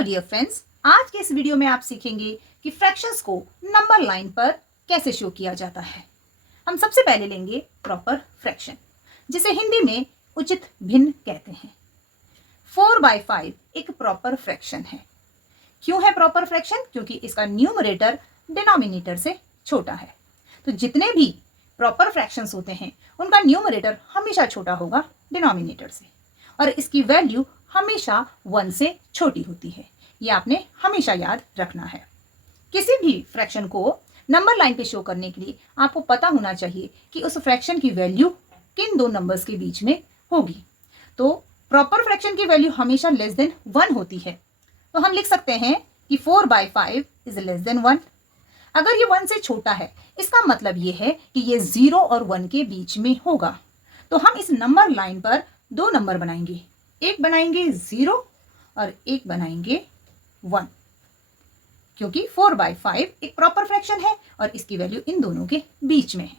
Hello dear friends, आज के इस वीडियो में आप सीखेंगे कि फ्रैक्शंस को नंबर लाइन पर कैसे शो किया जाता है। हम सबसे पहले लेंगे प्रॉपर फ्रैक्शन, जिसे हिंदी में उचित भिन्न कहते हैं। 4/5 एक प्रॉपर फ्रैक्शन है। क्यों है प्रॉपर फ्रैक्शन? क्योंकि इसका न्यूमरेटर डिनोमिनेटर से छोटा है। तो जितने भी प्रॉपर फ्रैक्शंस होते हैं उनका न्यूमरेटर हमेशा छोटा होगा डिनोमिनेटर से, और इसकी वैल्यू हमेशा 1 से छोटी होती है। ये आपने हमेशा याद रखना है। किसी भी फ्रैक्शन को नंबर लाइन पे शो करने के लिए आपको पता होना चाहिए कि उस फ्रैक्शन की वैल्यू किन दो नंबर्स के बीच में होगी। तो प्रॉपर फ्रैक्शन की वैल्यू हमेशा लेस देन 1 होती है। तो हम लिख सकते हैं कि 4/5 इज लेस देन 1। अगर ये 1 से छोटा है, इसका मतलब ये है कि ये 0 और 1 के बीच में होगा। तो हम इस नंबर लाइन पर दो नंबर बनाएंगे, एक बनाएंगे 0 और एक बनाएंगे 1, क्योंकि 4/5 एक प्रॉपर फ्रैक्शन है और इसकी वैल्यू इन दोनों के बीच में है।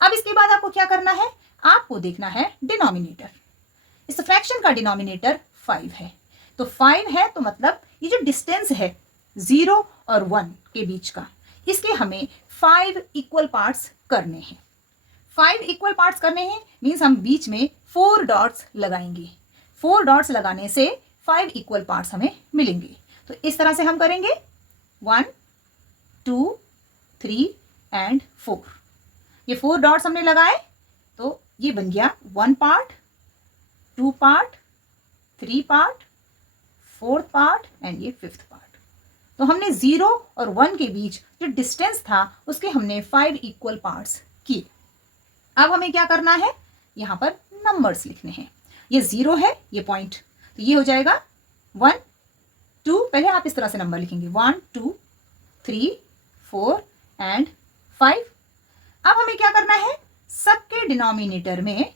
अब इसके बाद आपको क्या करना है? आपको देखना है डिनोमिनेटर। इस फ्रैक्शन का डिनोमिनेटर 5 है। तो 5 है तो मतलब ये जो डिस्टेंस है 0 और 1 के बीच का, इसके हमें 5 इक्वल पार्ट्स करने हैं। 5 इक्वल पार्ट्स करने हैं मीन्स हम बीच में 4 डॉट्स लगाएंगे। 4 डॉट्स लगाने से 5 इक्वल पार्ट्स हमें मिलेंगे। तो इस तरह से हम करेंगे 1, 2, 3 एंड 4। ये 4 डॉट्स हमने लगाए तो ये बन गया 1 part, 2 part, 3 part, 4th part and ये 5th पार्ट। तो हमने 0 और 1 के बीच जो डिस्टेंस था उसके हमने 5 इक्वल पार्ट्स किए। अब हमें क्या करना है? यहां पर नंबर्स लिखने हैं। ये 0 है, ये पॉइंट, तो ये हो जाएगा 1, 2। पहले आप इस तरह से नंबर लिखेंगे 1, 2, 3, 4 एंड 5। अब हमें क्या करना है? सबके डिनोमिनेटर में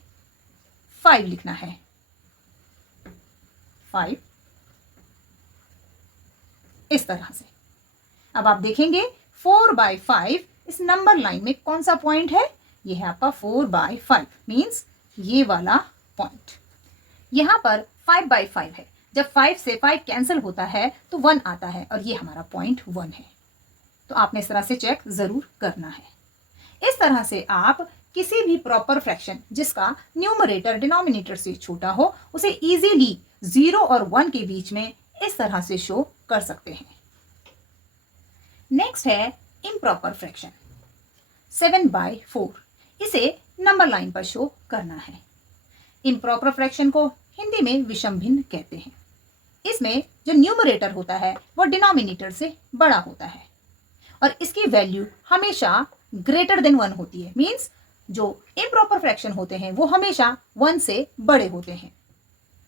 5 लिखना है। 5 इस तरह से। अब आप देखेंगे 4/5 इस नंबर लाइन में कौन सा पॉइंट है? ये है आपका 4/5 मींस ये वाला पॉइंट। यहां पर 5/5 है। जब 5 से 5 कैंसिल होता है तो 1 आता है और ये हमारा पॉइंट 1 है। तो आपने इस तरह से चेक जरूर करना है। इस तरह से आप किसी भी प्रॉपर फ्रैक्शन जिसका न्यूमरेटर डिनोमिनेटर से छोटा हो उसे इजीली 0 और 1 के बीच में इस तरह से शो कर सकते हैं। नेक्स्ट है इम्प्रॉपर फ्रैक्शन 7/4। इसे नंबर लाइन पर शो करना है। इम्प्रॉपर फ्रैक्शन को हिंदी में विषम भिन्न कहते हैं। इसमें जो न्यूमरेटर होता है वो डिनोमिनेटर से बड़ा होता है और इसकी वैल्यू हमेशा ग्रेटर देन 1 होती है। मींस जो इम्प्रॉपर फ्रैक्शन होते हैं वो हमेशा 1 से बड़े होते हैं।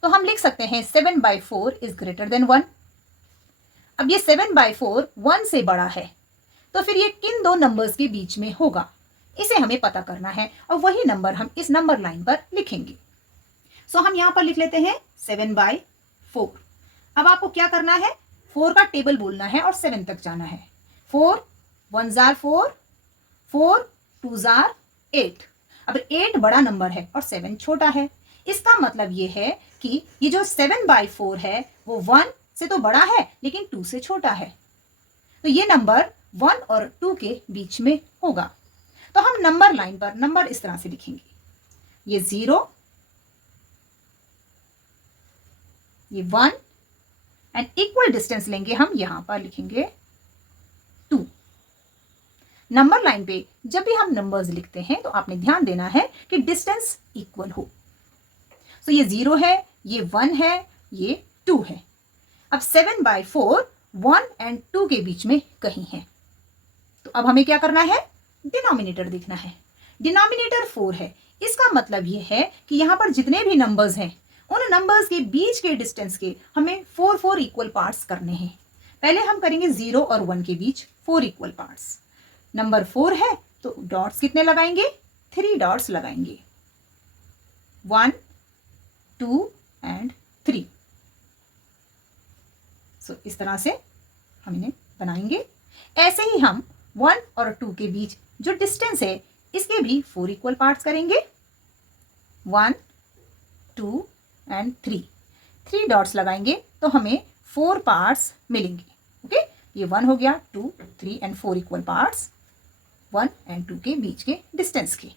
तो हम लिख सकते हैं 7/4 इज ग्रेटर देन 1। अब ये 7/4 1 से बड़ा है तो फिर ये किन दो नंबर्स के बीच में होगा, इसे हमें पता करना है और वही नंबर हम इस नंबर लाइन पर लिखेंगे। सो हम यहां पर लिख लेते हैं 7/4। अब आपको क्या करना है? 4 का टेबल बोलना है और 7 तक जाना है। 4 1s are 4, 4 2s are 8। अब 8 बड़ा नंबर है और 7 छोटा है। इसका मतलब ये है कि ये जो 7/4 है वो 1 से तो बड़ा है लेकिन 2 से छोटा है। तो ये नंबर 1 और 2 के बीच में होगा। तो हम नंबर लाइन पर नंबर इस तरह से लिखेंगे, ये 0, ये 1 एंड इक्वल डिस्टेंस लेंगे हम, यहां पर लिखेंगे 2। नंबर लाइन पे जब भी हम नंबर्स लिखते हैं तो आपने ध्यान देना है कि डिस्टेंस इक्वल हो। तो ये 0 है, ये 1 है, ये 2 है। अब 7/4 1 एंड 2 के बीच में कहीं है। तो अब हमें क्या करना है? डिनोमिनेटर देखना है। डिनोमिनेटर 4 है। इसका मतलब ये है कि यहां पर जितने भी नंबर्स हैं उन नंबर्स के बीच के डिस्टेंस के हमें 4 इक्वल पार्ट्स करने हैं। पहले हम करेंगे 0 और 1 के बीच 4 इक्वल पार्ट्स। नंबर 4 है तो डॉट्स कितने लगाएंगे? 3 डॉट्स लगाएंगे, 1, 2 एंड 3। सो इस तरह से हम इन्हें बनाएंगे। ऐसे ही हम 1 और 2 के बीच जो डिस्टेंस है इसके भी 4 इक्वल पार्ट्स करेंगे, 1, 2 एंड 3। 3 डॉट्स लगाएंगे तो हमें 4 पार्ट्स मिलेंगे। ओके, ये 1 हो गया, 2, 3 एंड 4 इक्वल पार्ट्स 1 एंड 2 के बीच के डिस्टेंस के।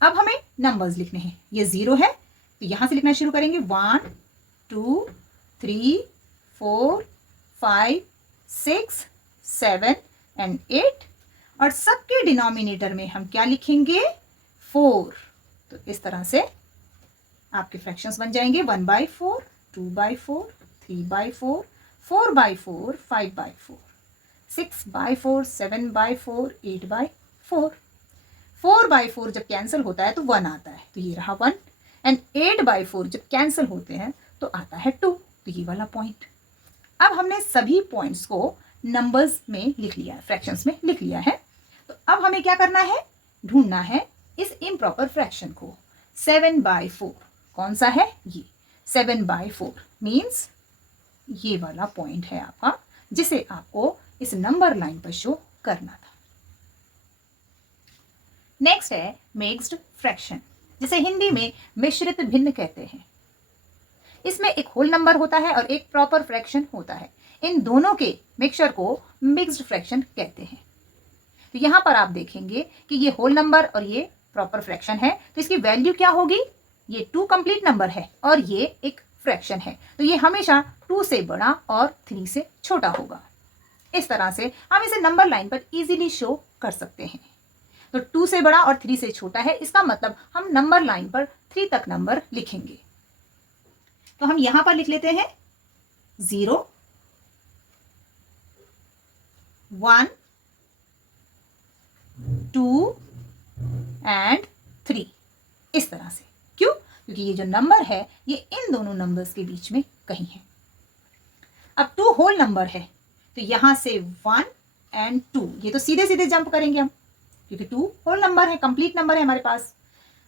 अब हमें नंबर्स लिखने हैं। ये 0 है तो यहां से लिखना शुरू करेंगे 1 2 3 4 5 6 7 एंड 8 और सबके डिनोमिनेटर में हम क्या लिखेंगे 4। तो इस तरह से आपके फ्रैक्शंस बन जाएंगे 1/4 2/4 3/4 4/4 5/4 6/4 7/4 8/4। 4/4 जब कैंसिल होता है तो 1 आता है, तो ये रहा 1 एंड 8/4 जब कैंसिल होते हैं तो आता है 2, तो ये वाला पॉइंट। अब हमने सभी पॉइंट्स को नंबर्स में लिख लिया है, फ्रैक्शंस में लिख लिया है। तो अब हमें क्या करना है, ढूंढना है इस इम्प्रॉपर फ्रैक्शन को। 7/4 कौन सा है, ये 7/4 मीन्स ये वाला पॉइंट है आपका, जिसे आपको इस नंबर लाइन पर शो करना था। नेक्स्ट है मिक्स्ड फ्रैक्शन, जिसे हिंदी में मिश्रित भिन्न कहते हैं। इसमें एक होल नंबर होता है और एक प्रॉपर फ्रैक्शन होता है। इन दोनों के मिक्सचर को मिक्स्ड फ्रैक्शन कहते हैं। तो यहां पर आप देखेंगे कि ये होल नंबर और ये प्रॉपर फ्रैक्शन है, तो इसकी वैल्यू क्या होगी, ये 2 कंप्लीट नंबर है और ये एक फ्रैक्शन है, तो ये हमेशा 2 से बड़ा और 3 से छोटा होगा। इस तरह से हम इसे नंबर लाइन पर इजीली शो कर सकते हैं। तो 2 से बड़ा और 3 से छोटा है, इसका मतलब हम नंबर लाइन पर 3 तक नंबर लिखेंगे। तो हम यहां पर लिख लेते हैं 0 1 2 एंड 3, इस तरह से। क्यों, क्योंकि ये जो नंबर है ये इन दोनों नंबर्स के बीच में कहीं है। अब 2 होल नंबर है तो यहां से 1 एंड 2, ये तो सीधे सीधे जंप करेंगे हम, क्योंकि 2 होल नंबर है, कंप्लीट नंबर है हमारे पास।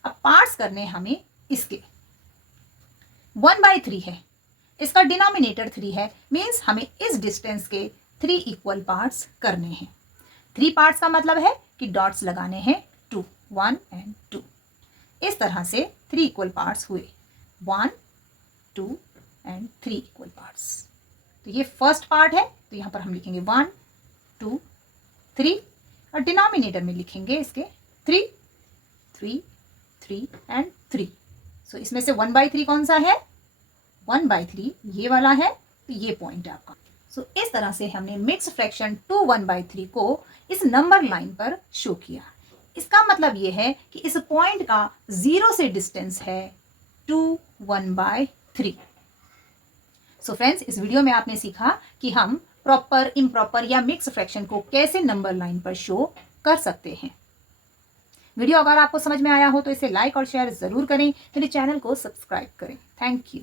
अब पार्ट्स करने हमें इसके 1/3 है, इसका डिनोमिनेटर 3 है, मीन्स हमें इस डिस्टेंस के 3 इक्वल पार्ट्स करने हैं। 3 पार्ट्स का मतलब है कि डॉट्स लगाने हैं 2, 1 एंड 2। इस तरह से 3 इक्वल पार्ट्स हुए, 1 2 एंड 3 इक्वल पार्ट्स। तो ये फर्स्ट पार्ट है, तो यहां पर हम लिखेंगे 1 2 3 और डिनोमिनेटर में लिखेंगे इसके 3 3 3 एंड 3। सो इसमें से 1/3 कौन सा है, 1/3 ये वाला है, तो ये पॉइंट है आपका। सो इस तरह से हमने मिक्स फ्रैक्शन 2 1/3 को इस नंबर लाइन पर शो किया। इसका मतलब ये है कि इस पॉइंट का 0 से डिस्टेंस है 2 1/3। सो फ्रेंड्स, इस वीडियो में आपने सीखा कि हम प्रॉपर, इम्प्रॉपर या मिक्स फ्रैक्शन को कैसे नंबर लाइन पर शो कर सकते हैं। वीडियो अगर आपको समझ में आया हो तो इसे लाइक और शेयर जरूर करें, मेरे चैनल को सब्सक्राइब करें। Thank you.